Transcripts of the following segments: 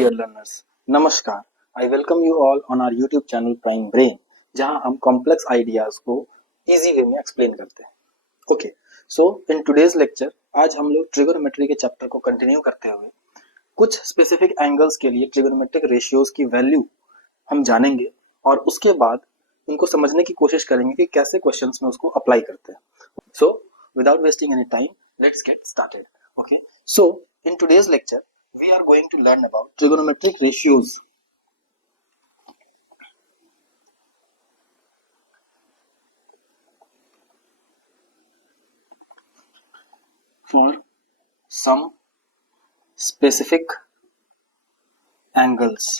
dear learners, नमस्कार. I welcome you all on our YouTube channel Prime Brain, जहां हम complex ideas को easy way में explain करते हैं. Okay, so in today's lecture, आज हम लोग trigonometry के chapter को continue करते हुए कुछ specific angles के लिए trigonometric ratios की value हम जानेंगे और उसके बाद उनको समझने की कोशिश करेंगे कि कैसे questions में उसको apply करते हैं. So without wasting any time, let's get started. Okay, so in today's lecture we are going to learn about trigonometric ratios. For some specific angles.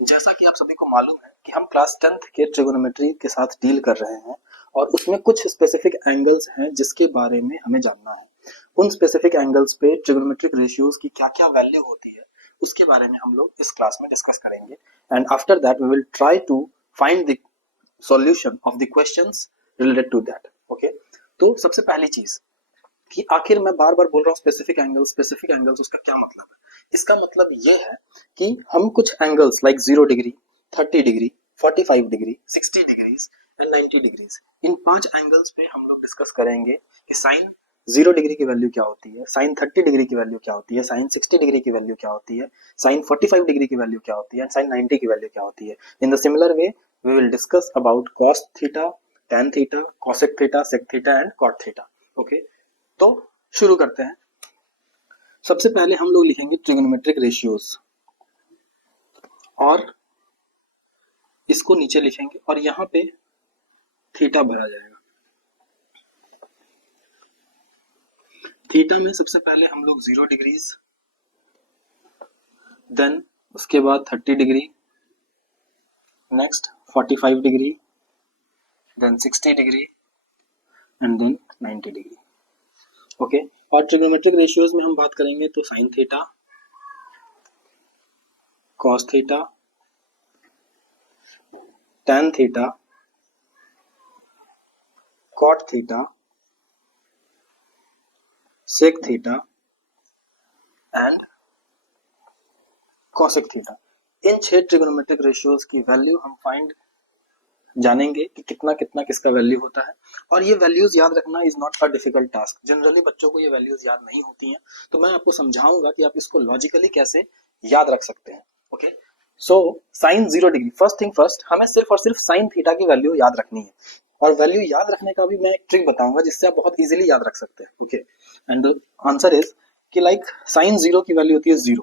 जैसा कि आप सभी को मालूम है कि हम क्लास 10th के ट्रिगोनोमेट्री के साथ डील कर रहे हैं और उसमें कुछ स्पेसिफिक एंगल्स हैं जिसके बारे में हमें जानना है. उन स्पेसिफिक एंगल्स पे ट्रिगोनोमेट्रिक रेशियोज की क्या क्या वैल्यू होती है उसके बारे में हम लोग इस क्लास में डिस्कस करेंगे. And after that we will try to find the solution of the questions related to that. Okay, तो सबसे पहली चीज कि आखिर मैं बार बार बोल रहा हूँ स्पेसिफिक एंगल्स उसका क्या मतलब है. इसका मतलब ये है कि हम कुछ angles like 0 degree, 30 degree, 45 degree, 60 degrees and 90 degrees, in 5 angles पे हम लोग डिस्कस करेंगे कि साइन 0 डिग्री की वैल्यू क्या होती है, साइन 30 डिग्री की वैल्यू क्या होती है, साइन 60 डिग्री की वैल्यू क्या होती है, साइन 45 डिग्री की वैल्यू क्या होती है एंड साइन 90 की वैल्यू क्या होती है. In the similar way we will discuss about cos theta, tan theta, cosec theta, sec theta and cot theta. Okay, तो शुरू करते हैं. सबसे पहले हम लोग लिखेंगे ट्रिगोनोमेट्रिक रेशियोज और इसको नीचे लिखेंगे और यहां पे थीटा भरा जाएगा. थीटा में सबसे पहले हम लोग 0 डिग्रीज, देन उसके बाद 30 degree, next 45 degree, then 60 degree and then 90 degree. Okay, और ट्रिगोनोमेट्रिक रेशियोज में हम बात करेंगे तो sine theta, cos theta, tan theta, cot theta, sec theta and cosec theta. इन 6 ट्रिगोनोमेट्रिक रेशियोज की वैल्यू हम फाइंड जानेंगे कि कितना कितना किसका वैल्यू होता है. और ये वैल्यूज याद रखना is not a difficult task. Generally बच्चों को ये वैल्यूज याद नहीं होती हैं, तो मैं आपको समझाऊंगा कि आप इसको लॉजिकली कैसे याद रख सकते हैं. Okay, so sine 0 degree, first thing first, हमें सिर्फ और सिर्फ साइन थीटा की वैल्यू याद रखनी है. और वैल्यू याद रखने का भी मैं एक ट्रिक बताऊंगा जिससे आप बहुत इजीली याद रख सकते हैं. ओके, एंड आंसर इज कि लाइक साइन 0 की वैल्यू होती है 0.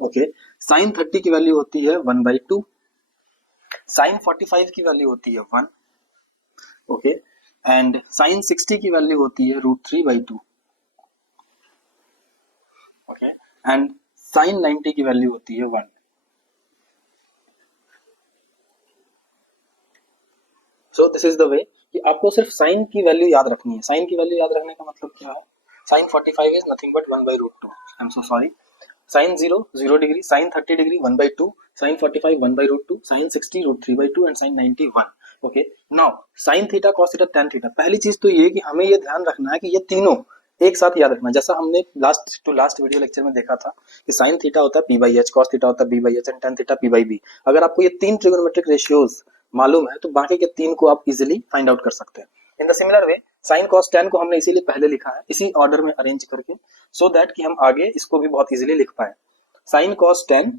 ओके, साइन 30 की वैल्यू होती है 1/2, साइन 45 की वैल्यू होती है 1. ओके, एंड साइन 60 की वैल्यू होती है √3/2. ओके, एंड साइन 90 की वैल्यू होती है 1. So this is the way कि आपको सिर्फ साइन की वैल्यू याद रखनी है. साइन की वैल्यू याद रखने का मतलब क्या है? Sine 45 is nothing but 1/√2. I am so sorry. Sine 0 degree, sine 30 degree 1/2, sine 45 1/√2, sine 60 √3/2 and sine 90 1. Okay, now sine theta, cos theta, tan theta. पहली चीज तो ये कि हमें ये ध्यान रखना है कि ये तीनों एक साथ याद रखना. जैसा हमने लास्ट वीडियो लेक्चर में देखा था कि साइन थीटा होता है p/h, कॉस थीटा होता है b/h and tan theta p/b. अगर आपको ये तीन ट्रिगोनोमेट्रिक रेशियोज मालूम है तो बाकी के तीन को आप इजीली फाइंड आउट कर सकते हैं. इन the similar way sign cos tan को हमने इसीलिए पहले लिखा है, इसी ऑर्डर में अरेंज करके, सो दैट कि हम आगे इसको भी बहुत इजीली लिख पाए. Sine cos tan,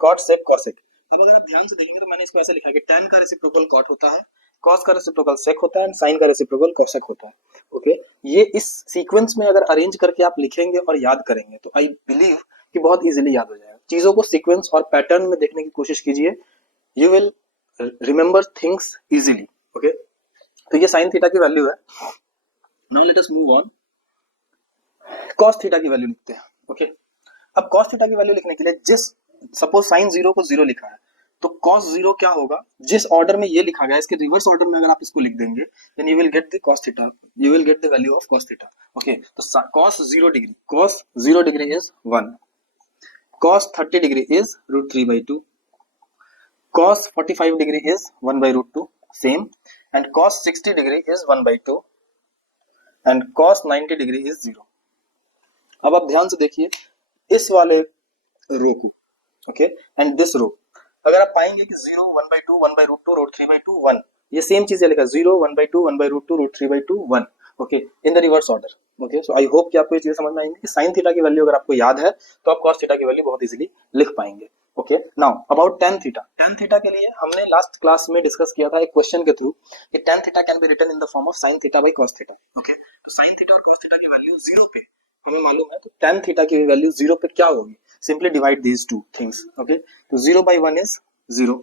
cot sec cosec. अब अगर आप ध्यान से देखेंगे तो मैंने इसको ऐसे लिखा है कि tan का रेसिप्रोकल कॉट होता है, कॉस का रेसिप्रोकल सेक होता है एंड साइन का रेसिप्रोकल कोसेक होता है. ओके, ये इस सीक्वेंस में अगर अरेंज करके आप लिखेंगे और याद करेंगे तो आई बिलीव कि बहुत इजीली याद हो जाएगा. चीजों को सीक्वेंस और पैटर्न में देखने की कोशिश कीजिए, you will remember things easily. Okay, तो ये साइन थीटा की वैल्यू है. Now let us move on. Cos theta की वैल्यू लिखते हैं. ओके, अब कॉस थीटा की वैल्यू लिखने के लिए जिस सपोज साइन 0 को 0 लिखा है तो कॉस 0 क्या होगा, जिस ऑर्डर में ये लिखा गया इसके रिवर्स ऑर्डर में अगर आप इसको लिख देंगे then you will get the cos theta, you will get the value of cos theta. Okay, तो cos 0 degree, cos 0 degree is 1, cos 30 degree is √3/2, cos 45 degree is 1/√2 same, and cos 60 degree is 1/2 and cos 90 degree is 0. अब आप ध्यान से देखिए इस वाले रो को, okay, and this रो, अगर आप पाएंगे कि 0 1/2 1/√2 √3/2 1, ये सेम चीज लिखा 0 1/2 1/√2 √3/2 1, okay, in the reverse order. Okay, so I hope कि आपको ये चीजें समझ में आएंगी कि साइन थीटा की वैल्यू अगर आपको याद है तो आप कॉस थीटा की वैल्यू बहुत इजीली लिख पाएंगे। Okay, now about tan theta. tan theta के लिए हमने लास्ट क्लास में डिस्कस किया था एक क्वेश्चन के थ्रू कि tan theta can be written in the form of sin theta by cos theta. Okay, तो sin थीटा और cos थीटा की वैल्यू 0 पे हमें मालूम है, तो tan थीटा की वैल्यू 0 पे क्या होगी, simply divide these two things. Okay, तो 0/1 is 0,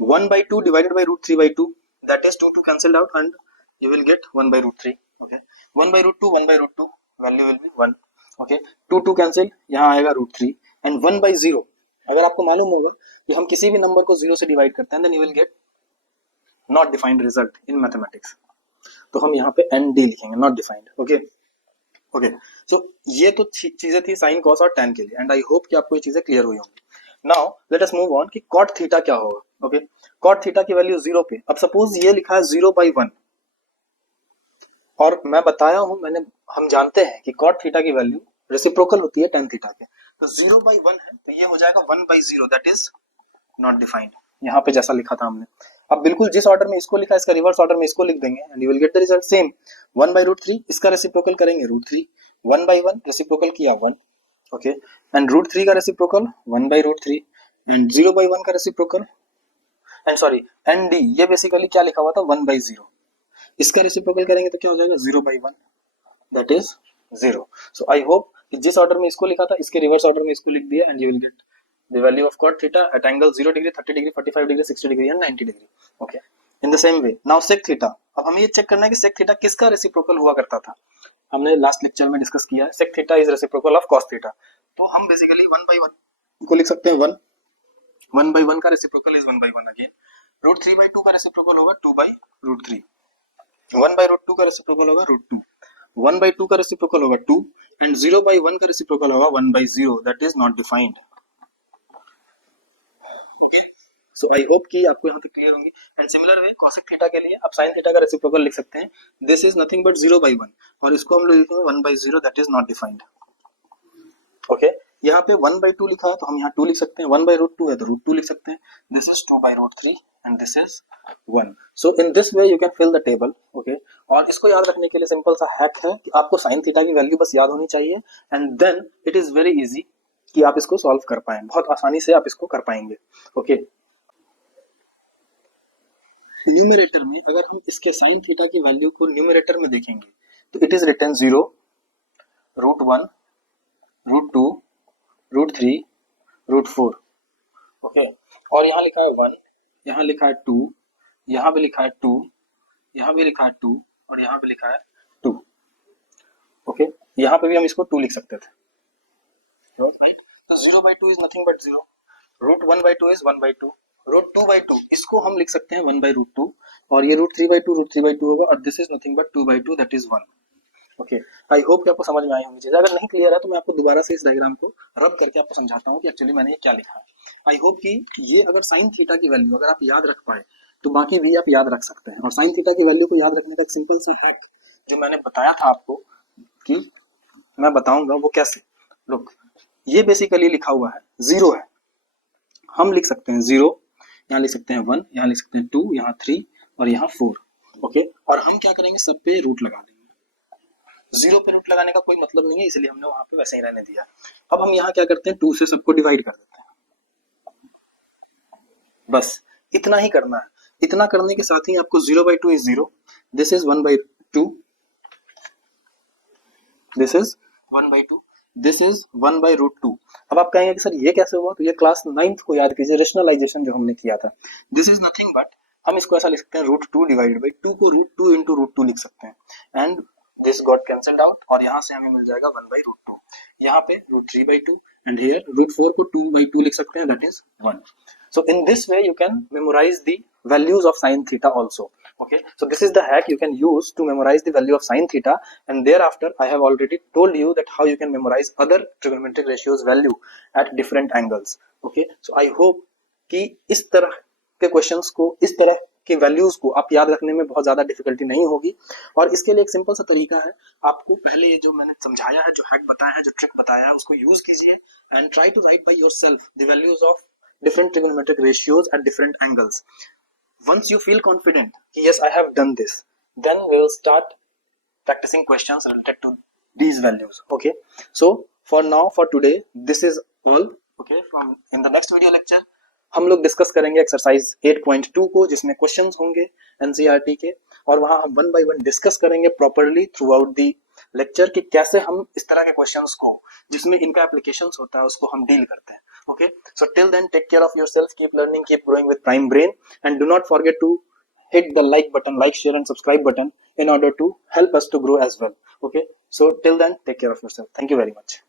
1/2 divided by √3/2, that is 2 cancelled out and you will get 1/√3। okay, 1/√2 1/√2 value will be 1। okay, 2 cancel, यहाँ आएगा √3 and 1/0। अगर आपको मालूम होगा कि हम किसी भी नंबर को 0 से डिवाइड करते हैं then you will get not defined result in mathematics, तो हम यहाँ पे ND लिखेंगे, not defined। ओके ओके, सो ये तो चीजें थी साइन कॉस और tan के लिए, एंड आई होप कि आपको ये चीजें क्लियर हुई होंगी। Now let us move on कि cot थीटा क्या होगा। ओके, cot थीटा की वैल्यू 0 पे, अब सपोज ये लिखा है 0/1 और मैं बताया हूं, हम जानते हैं कि cot थीटा की वैल्यू रेसिप्रोकल होती है tan थीटा के, तो 0/1 है तो ये हो जाएगा 1/0, दैट इज नॉट डिफाइंड, यहाँ पे जैसा लिखा था हमने। अब बिल्कुल जिस ऑर्डर में इसको लिखा है इसका रिवर्स ऑर्डर में इसको लिख देंगे and you will get the result same. 1/√3 इसका रेसिप्रोकल करेंगे √3, 1/1 रेसिप्रोकल किया 1, ओके, एंड √3 का रेसिप्रोकल 1/√3 एंड 0/1 का reciprocal, and sorry and D, ये बेसिकली क्या लिखा हुआ था 1/0, इसका रेसिप्रोकल करेंगे तो क्या हो जाएगा 0/1, that is 0। So I hope कि जिस ऑर्डर में इसको लिखा था इसके रिवर्स ऑर्डर में इसको लिख दिया and you will gate the value of cot theta at angle 0 degree 30 degree 45 degree 60 degree and 90 degree। okay, in the same way now sec theta। अब हमें ये चेक करना है कि sec theta किसका रेसिप्रोकल हुआ करता था, हमने लास्ट लेक्चर में डिस्कस किया है sec theta is reciprocal of cos theta, तो हम बेसिकली 1/1 को लिख सकते हैं 1, 1/1 का रेसिप्रोकल इज 1/1 अगेन, √3/2 का रेसिप्रोकल होगा 2/√3, 1/√2 का रेसिप्रोकल होगा √2, 1/2 का रेसिप्रोकल होगा 2 एंड 0/1 का रेसिप्रोकल होगा 1/0, that is not defined. Okay, so I hope कि आपको यहाँ तक क्लियर होंगे। And similar way cosec theta के लिए आप sin थीटा का रेसिप्रोकल लिख सकते हैं, दिस इज नथिंग बट 0/1 और इसको हम लोग लिखेंगे 1/0, that is not defined. Okay, यहाँ पे 1/2 लिखा है तो हम यहाँ 2 लिख सकते हैं, 1/√2 है तो √2 लिख सकते हैं, this is 2/√3 and this is 1। So in this way you can fill the table. Okay, और इसको याद रखने के लिए सिंपल सा हैक है कि आपको sin थीटा की वैल्यू बस याद होनी चाहिए and then it is very easy कि आप इसको सॉल्व कर पाए, बहुत आसानी से आप इसको कर पाएंगे। ओके, न्यूमरेटर में अगर हम इसके साइन थीटा की वैल्यू को न्यूमरेटर में देखेंगे तो इट इज रिटन 0, √1 √2 √3 √4। ओके, और यहाँ लिखा है 1, यहाँ लिखा है 2, यहाँ भी लिखा है 2, यहाँ भी लिखा है 2 और यहाँ पे लिखा है 2। ओके, यहाँ पे भी हम इसको 2 लिख सकते थे, तो 0/2 इज नथिंग बट 0, √1/2 इज 1/2, √2/2 इसको हम लिख सकते हैं 1/√2 और ये √3/2 होगा और this is nothing but 2/2, that is 1। Okay, I hope कि आपको समझ में आई होंगी चीजें, अगर नहीं क्लियर है तो मैं आपको दोबारा से इस डायग्राम को रब करके आपको समझाता हूँ कि एक्चुअली मैंने ये क्या लिखा है। आई होप कि ये अगर साइन थीटा की वैल्यू अगर आप याद रख पाए तो बाकी भी आप याद रख सकते हैं। और साइन थीटा की वैल्यू को याद रखने का सिंपल सा हैक जो मैंने बताया था आपको कि मैं बताऊंगा वो कैसे। लुक, ये बेसिकली लिखा हुआ है 0 है, हम लिख सकते हैं 0, यहाँ लिख सकते हैं 1, यहाँ लिख सकते हैं 2, यहाँ 3 और यहाँ 4। ओके, और हम क्या करेंगे सब पे रूट लगा देंगे, 0 पे रूट लगाने का कोई मतलब नहीं है इसलिए हमने वहां पे वैसे ही रहने दिया। अब हम यहाँ क्या करते हैं 2 से सबको डिवाइड कर देते हैं, बस इतना ही करना है। इतना करने के साथ ही आपको 0/2 is 0, this is 1/2, this is 1/2, this is 1/√2। अब आप कहेंगे कि सर ये कैसे हुआ, तो ये क्लास 9th को याद कीजिए, रेशनलाइजेशन जो हमने किया था। दिस इज नथिंग बट हम इसको ऐसा लिख सकते हैं √2 डिवाइडेड बाय 2 को √2 into √2 लिख सकते हैं and this got cancelled out और यहाँ से हमें मिल जाएगा 1/√2, यहाँ पे √3/2 एंड हियर √4 को 2/2 लिख सकते हैं, that is 1। So in this way you can memorize the values of sin theta also. Okay, so this is the hack you can use to memorize the value of sin theta, and thereafter I have already told you that how you can memorize other trigonometric ratios value at different angles. Okay, so I hope कि इस तरह के questions को, इस तरह की values को आप याद रखने में बहुत ज्यादा डिफिकल्टी नहीं होगी। और इसके लिए एक सिंपल सा तरीका है, आपको पहले ये जो मैंने समझाया है, जो हैक बताया है, जो ट्रिक बताया है, उसको यूज कीजिए and try to write by yourself the values of different trigonometric ratios at different angles. Once you feel confident, yes, I have done this, then we will start practicing questions related to these values. Okay, so for now, for today, this is all. Okay, from in the next video lecture हम लोग discuss करेंगे exercise 8.2 को, जिसमें questions होंगे NCERT के, और वहां हम वन बाय वन डिस्कस करेंगे properly through out the lecture कि कैसे हम इस तरह के क्वेश्चंस को जिसमें इनका एप्लीकेशंस होता है उसको हम डील करते हैं। Okay, so till then take care of yourself, keep learning, keep growing with prime brain, and do not forget to hit the like button, like, share and subscribe button in order to help us to grow as well. Okay, so till then, take care of yourself. Thank you very much.